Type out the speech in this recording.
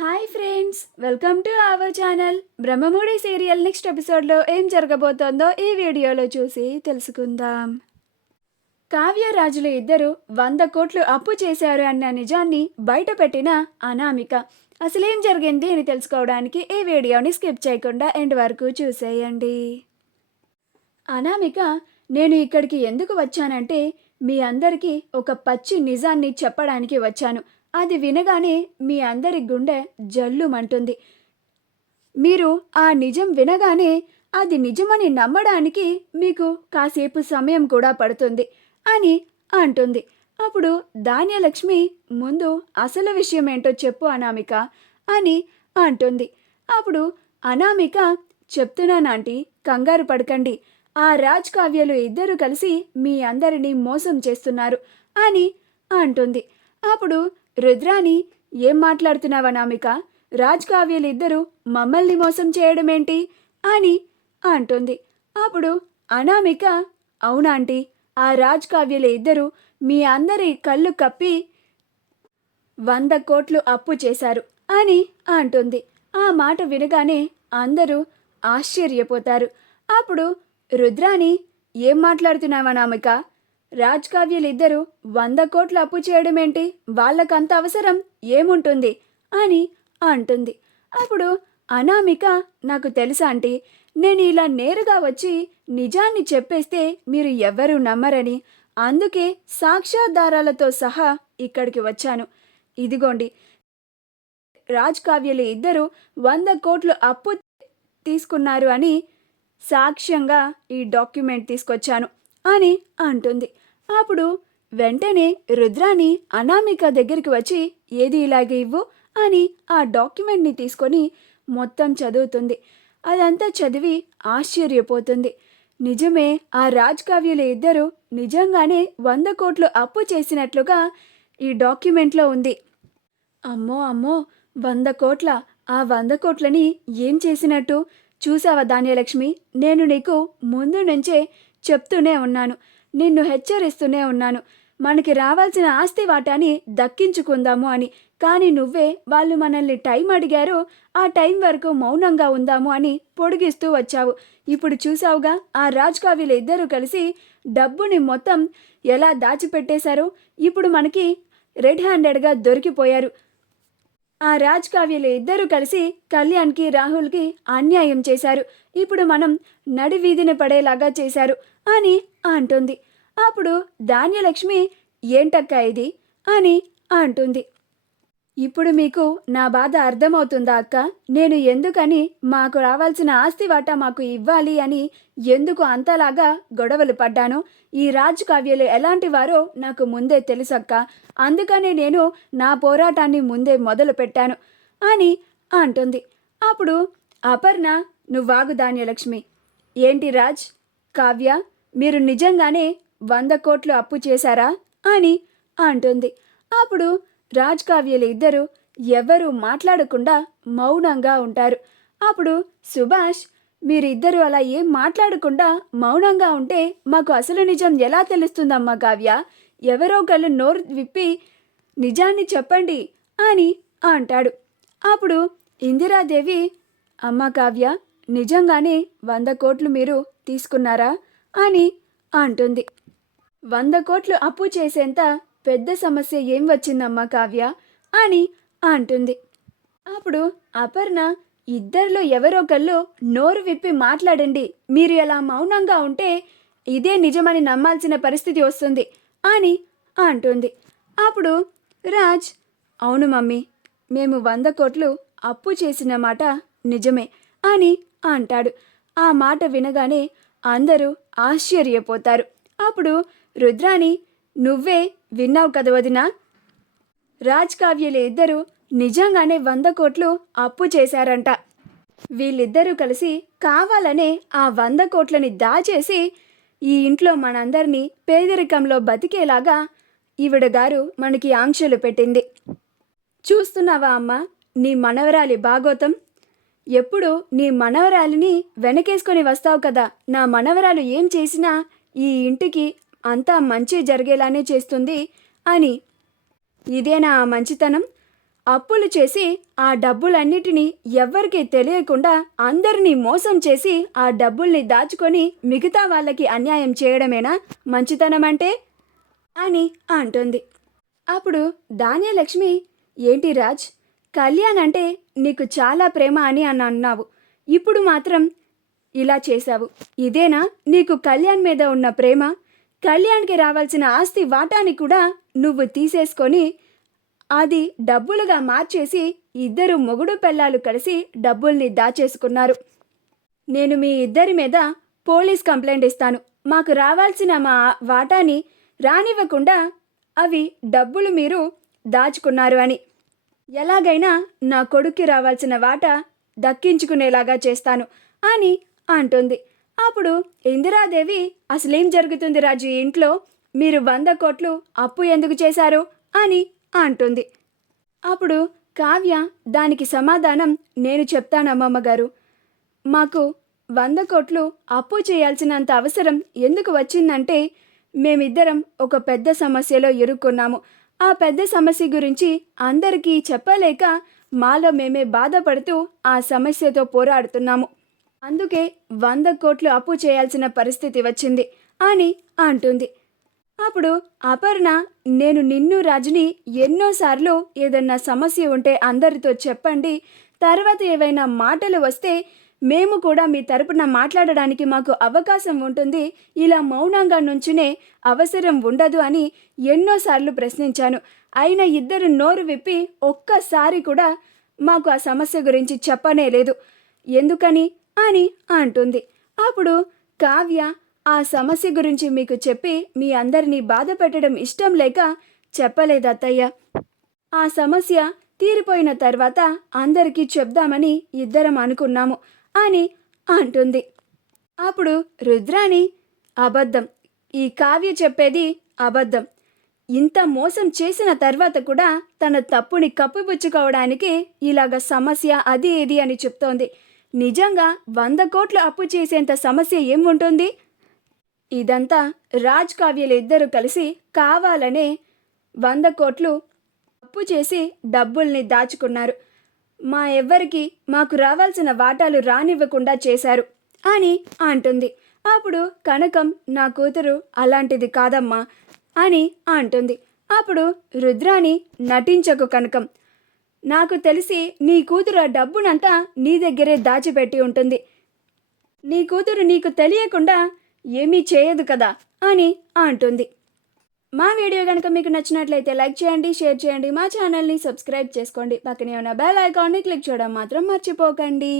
Hi friends, welcome to our channel. Brahmamudi serial next ఎపిసోడ్లో ఏం జరగబోతోందో ఈ వీడియోలో చూసి తెలుసుకుందాం. కావ్య రాజులు ఇద్దరు 100 కోట్లు అప్పు చేశారు అన్న నిజాన్ని బయటపెట్టిన అనామిక అసలేం జరిగింది అని తెలుసుకోవడానికి ఈ వీడియోని స్కిప్ చేయకుండా ఎండ్ వరకు చూసేయండి. అనామిక, నేను ఇక్కడికి ఎందుకు వచ్చానంటే మీ అందరికీ ఒక పచ్చి నిజాన్ని చెప్పడానికి వచ్చాను. అది వినగానే మీ అందరి గుండె జల్లుమంటుంది. మీరు ఆ నిజం వినగానే అది నిజమని నమ్మడానికి మీకు కాసేపు సమయం కూడా పడుతుంది అని అంటుంది. అప్పుడు ధాన్యలక్ష్మి, ముందు అసలు విషయం ఏంటో చెప్పు అనామిక అని అంటుంది. అప్పుడు అనామిక, చెప్తున్నానంటీ, కంగారు పడకండి. ఆ రాజ్ కావ్యలు ఇద్దరు కలిసి మీ అందరినీ మోసం చేస్తున్నారు అని అంటుంది. అప్పుడు రుద్రాని, ఏం మాట్లాడుతున్నావు అనామిక? రాజ్ కావ్యలు ఇద్దరు మమ్మల్ని మోసం చేయడమేంటి అని అంటుంది. అప్పుడు అనామిక, అవునాంటీ, ఆ రాజ్ కావ్యలు ఇద్దరు మీ అందరి కళ్ళు కప్పి 100 కోట్లు అప్పు చేశారు అని అంటుంది. ఆ మాట వినగానే అందరూ ఆశ్చర్యపోతారు. అప్పుడు రుద్రాని, ఏం మాట్లాడుతున్నావు అనామిక? రాజ్ కావ్యలిద్దరూ 100 కోట్లు అప్పు చేయడమేంటి? వాళ్ళకంత అవసరం ఏముంటుంది అని అంటుంది. అప్పుడు అనామిక, నాకు తెలుసా ఆంటీ, నేను ఇలా నేరుగా వచ్చి నిజాన్ని చెప్పేస్తే మీరు ఎవ్వరూ నమ్మరని, అందుకే సాక్ష్యాధారాలతో సహా ఇక్కడికి వచ్చాను. ఇదిగోండి, రాజ్ కావ్యలు ఇద్దరు 100 కోట్లు అప్పు తీసుకున్నారు అని సాక్ష్యంగా ఈ డాక్యుమెంట్ తీసుకొచ్చాను అని అంటుంది. అప్పుడు వెంటనే రుద్రాని అనామిక దగ్గరికి వచ్చి, ఏది ఇలాగే ఇవ్వు అని ఆ డాక్యుమెంట్ని తీసుకొని మొత్తం చదువుతుంది. అదంతా చదివి ఆశ్చర్యపోతుంది. నిజమే, ఆ రాజ్ కావ్యులు ఇద్దరు నిజంగానే 100 కోట్లు అప్పు చేసినట్లుగా ఈ డాక్యుమెంట్లో ఉంది. అమ్మో అమ్మో, 100 కోట్ల! ఆ 100 కోట్లని ఏం చేసినట్టు? చూసావా ధాన్యలక్ష్మి, నేను నీకు ముందు నుంచే చెప్తూనే ఉన్నాను, నిన్ను హెచ్చరిస్తూనే ఉన్నాను, మనకి రావాల్సిన ఆస్తి వాటాని దక్కించుకుందాము అని. కానీ నువ్వే వాళ్ళు మనల్ని టైం అడిగారు, ఆ టైం వరకు మౌనంగా ఉందాము అని పొడిగిస్తూ వచ్చావు. ఇప్పుడు చూసావుగా, ఆ రాజ్ కావ్యులు ఇద్దరూ కలిసి డబ్బుని మొత్తం ఎలా దాచిపెట్టేశారు. ఇప్పుడు మనకి రెడ్ హ్యాండెడ్గా దొరికిపోయారు. ఆ రాజ్ కావ్యలు ఇద్దరూ కలిసి కళ్యాణ్కి రాహుల్కి అన్యాయం చేశారు. ఇప్పుడు మనం నడి వీధిని పడేలాగా చేశారు అని అంటుంది. అప్పుడు ధాన్యలక్ష్మి, ఏంటక్క ఇది అని అంటుంది. ఇప్పుడు మీకు నా బాధ అర్థమవుతుందా అక్క? నేను ఎందుకని మాకు రావాల్సిన ఆస్తి వాటా మాకు ఇవ్వాలి అని ఎందుకు అంతలాగా గొడవలు పడ్డాను? ఈ రాజ్ కావ్యలు ఎలాంటి వారో నాకు ముందే తెలుసక్క. అందుకనే నేను నా పోరాటాన్ని ముందే మొదలు పెట్టాను అని అంటుంది. అప్పుడు అపర్ణ, నువ్వాగు ధాన్యలక్ష్మి, ఏంటి రాజ్ కావ్య, మీరు నిజంగానే 100 కోట్లు అప్పు చేశారా అని అంటుంది. అప్పుడు రాజ్ కావ్యలు ఇద్దరు ఎవరూ మాట్లాడకుండా మౌనంగా ఉంటారు. అప్పుడు సుభాష్, మీరిద్దరూ అలా ఏం మాట్లాడకుండా మౌనంగా ఉంటే మాకు అసలు నిజం ఎలా తెలుస్తుందమ్మా కావ్య? ఎవరో ఒకళ్ళు నోరు విప్పి నిజాన్ని చెప్పండి అని అంటాడు. అప్పుడు ఇందిరాదేవి, అమ్మ కావ్య, నిజంగానే 100 కోట్లు మీరు తీసుకున్నారా అని అంటుంది. 100 కోట్లు అప్పు చేసేంత పెద్ద సమస్య ఏం వచ్చిందమ్మా కావ్య అని అంటుంది. అప్పుడు అపర్ణ, ఇద్దరిలో ఎవరొకళ్ళు నోరు విప్పి మాట్లాడండి, మీరు ఎలా మౌనంగా ఉంటే ఇదే నిజమని నమ్మాల్సిన పరిస్థితి వస్తుంది అని అంటుంది. అప్పుడు రాజ్, అవును మమ్మీ, మేము 100 కోట్లు అప్పు చేసిన మాట నిజమే అని అంటాడు. ఆ మాట వినగానే అందరూ ఆశ్చర్యపోతారు. అప్పుడు రుద్రాని, నువ్వే విన్నావు కదా వదినా, రాజ్ కావ్యలు ఇద్దరు నిజంగానే 100 కోట్లు అప్పు చేశారంట. వీళ్ళిద్దరూ కలిసి కావాలనే ఆ 100 కోట్లని దాచేసి ఈ ఇంట్లో మనందరినీ పేదరికంలో బతికేలాగా ఈవిడ గారు మనకి ఆంక్షలు పెట్టింది. చూస్తున్నావా అమ్మ, నీ మనవరాలి బాగోతం? ఎప్పుడు నీ మనవరాలిని వెనకేసుకొని వస్తావు కదా. నా మనవరాలు ఏం చేసినా ఈ ఇంటికి అంతా మంచి జరిగేలానే చేస్తుంది అని. ఇదేనా ఆ మంచితనం? అప్పులు చేసి ఆ డబ్బులన్నిటినీ ఎవ్వరికీ తెలియకుండా అందరినీ మోసం చేసి ఆ డబ్బుల్ని దాచుకొని మిగతా వాళ్ళకి అన్యాయం చేయడమేనా మంచితనం అంటే అని అంటుంది. అప్పుడు ధాన్యలక్ష్మి, ఏంటి రాజ్, కళ్యాణ్ అంటే నీకు చాలా ప్రేమ అని అన్నావు, ఇప్పుడు మాత్రం ఇలా చేశావు. ఇదేనా నీకు కళ్యాణ్ మీద ఉన్న ప్రేమ? కళ్యాణ్కి రావాల్సిన ఆస్తి వాటాని కూడా నువ్వు తీసేసుకొని అది డబ్బులుగా మార్చేసి ఇద్దరు మొగుడు పెళ్ళాలు కలిసి డబ్బుల్ని దాచేసుకున్నారు. నేను మీ ఇద్దరి మీద పోలీస్ కంప్లైంట్ ఇస్తాను. మాకు రావాల్సిన మా వాటాని రానివ్వకుండా అవి డబ్బులు మీరు దాచుకున్నారు అని. ఎలాగైనా నా కొడుక్కి రావాల్సిన వాటా దక్కించుకునేలాగా చేస్తాను అని అంటుంది. అప్పుడు ఇందిరాదేవి, అసలేం జరుగుతుంది రాజు ఇంట్లో? మీరు 100 కోట్లు అప్పు ఎందుకు చేశారు అని అంటుంది. అప్పుడు కావ్య దానికి సమాధానం, నేను చెప్తానమ్మమ్మగారు. మాకు 100 కోట్లు అప్పు చేయాల్సినంత అవసరం ఎందుకు వచ్చిందంటే మేమిద్దరం ఒక పెద్ద సమస్యలో ఇరుక్కున్నాము. ఆ పెద్ద సమస్య గురించి అందరికీ చెప్పలేక మాలో మేమే బాధపడుతూ ఆ సమస్యతో పోరాడుతున్నాము. అందుకే 100 కోట్లు అప్పు చేయాల్సిన పరిస్థితి వచ్చింది అని అంటుంది. అప్పుడు అపర్ణ, నేను నిన్ను రాజుని ఎన్నోసార్లు ఏదన్నా సమస్య ఉంటే అందరితో చెప్పండి, తర్వాత ఏవైనా మాటలు వస్తే మేము కూడా మీ తరపున మాట్లాడడానికి మాకు అవకాశం ఉంటుంది, ఇలా మౌనంగా నుంచునే అవసరం ఉండదు అని ఎన్నోసార్లు ప్రశ్నించాను. అయినా ఇద్దరు నోరు విప్పి ఒక్కసారి కూడా మాకు ఆ సమస్య గురించి చెప్పనే లేదు. ఎందుకని అని అంటుంది. అప్పుడు కావ్య, ఆ సమస్య గురించి మీకు చెప్పి మీ అందరినీ బాధ పెట్టడం ఇష్టం లేక చెప్పలేదత్తయ్య. ఆ సమస్య తీరిపోయిన తర్వాత అందరికీ చెప్దామని ఇద్దరం అనుకున్నాము అని అంటుంది. అప్పుడు రుద్రాణి, అబద్ధం, ఈ కావ్య చెప్పేది అబద్ధం. ఇంత మోసం చేసిన తర్వాత కూడా తన తప్పుని కప్పిపుచ్చుకోవడానికి ఇలాగ సమస్య అది ఇది అని చెప్తోంది. నిజంగా 100 కోట్లు అప్పు చేసేంత సమస్య ఏం ఉంటుంది? ఇదంతా రాజ్ కావ్యలు ఇద్దరు కలిసి కావాలనే 100 కోట్లు అప్పు చేసి డబ్బుల్ని దాచుకున్నారు. మా ఎవ్వరికి మాకు రావాల్సిన వాటాలు రానివ్వకుండా చేశారు అని అంటుంది. అప్పుడు కనకం, నా కూతురు అలాంటిది కాదమ్మా అని అంటుంది. అప్పుడు రుద్రాణి, నటించకు కనకం, నాకు తెలిసి నీ కూతురు ఆ డబ్బునంతా నీ దగ్గరే దాచిపెట్టి ఉంటుంది. నీ కూతురు నీకు తెలియకుండా ఏమీ చేయదు కదా అని అంటుంది. మా వీడియో కనుక మీకు నచ్చినట్లయితే లైక్ చేయండి, షేర్ చేయండి, మా ఛానల్ని సబ్స్క్రైబ్ చేసుకోండి, పక్కనే ఉన్న బెల్ ఐకాన్ని క్లిక్ చేయడం మాత్రం మర్చిపోకండి.